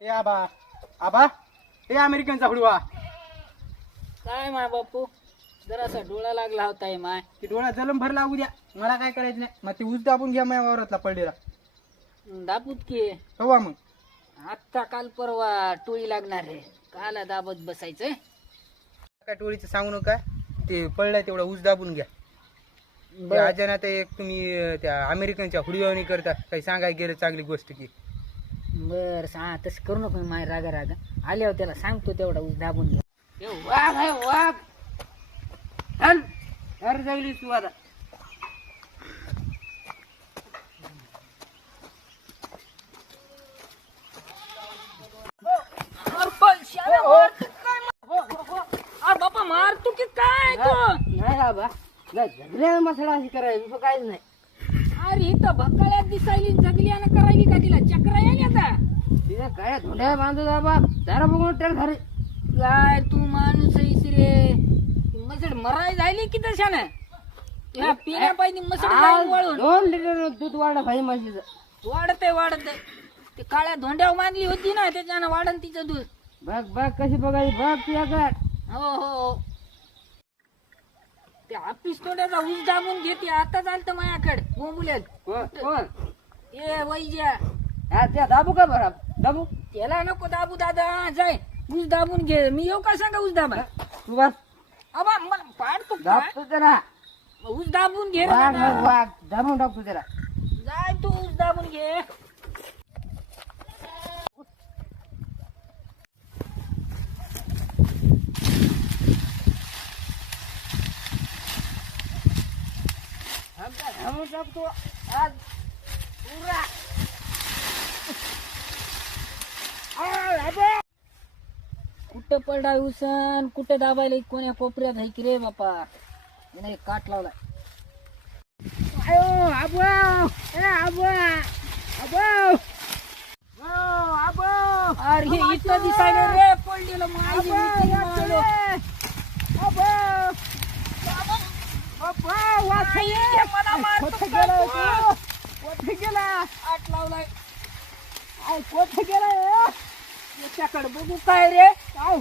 ए आबा आबा ए अमेरिकनचा हुडवा काय माय बापू जरासा डोळा लागला होता माय. ते डोळा जलम भर लागू द्या, मला काय करायचं नाही. मग ते ऊस दाबून घ्या माझ्या वावरातला पडलेला. दाबूत की कवा मग आत्ता काल परवा टोळी लागणार आहे, काला दाबत बसायचं. काय टोळीचं सांगू नका, ते पडलंय तेवढा ऊस दाबून घ्या. बर अचानक एक तुम्ही त्या अमेरिकनच्या हुडीवानी करता, काही सांगायला गेलं चांगली गोष्ट की. बर सांग, तसं करू नको माय. रागा रागा आल्यावर त्याला सांगतो तेवढा ऊस दाबून घ्या. ए, वाघ आहे वाघ. चल घर जाईल तू आता. अरे बापा मार तू की काय तू? नाही बाबा जगल्या मसाला अशी करायची काहीच नाही. अरे इथं भक्कळ्यात दिसायली जगल्यानं करायली का तिला चक्र यायली आता. तिने काय धोंड्या बांधू बाबा जरा बघून तर घरी काय तू माणूस आहेस रे. मसड मराय झाली की तशानं ह्या पिण्या पाहिजे मसड जाईल वळून. 2 लिटर दूध वाढलं भाई म्हशीचं. वाढतंय वाढतंय. ते काळ्या धोंड्यावर बांधली होती ना त्याच्यानं वाढन तिचं दूध. बघ बघ कशी बघायची बघ तुझ्याकडे. हो हो ते ऑफिस तोड्याचा ऊस दाबून घेते आता चालतं माझ्याकडे बोंबुल्यात. कोण ए वैज्या त्या दाबू का बरं दाबू त्याला नको दाबू दादा. जाय ऊस दाबून घे. मी येऊ का सांगा ऊस दाबा. तू बस आबा मला पाडतो दाब काय? तू त्याला ऊस दाबून घे रे वाघ दादा. वाघ दाबून टाक तू त्याला. जाय तू ऊस दाबून घे. दाबून टाक तू आज पुरा. कुठं पडलाय उसन, कुठं दाबायला कोण्या कोपऱ्यात आहे की रे बापा. नाही काट लावलाय. आयो आबा ए आबा आबा आबा अरे हे इथं दिसायला रे पडलेलं माझी आट लावलाय. याच्याकडे बघू काय रे. काय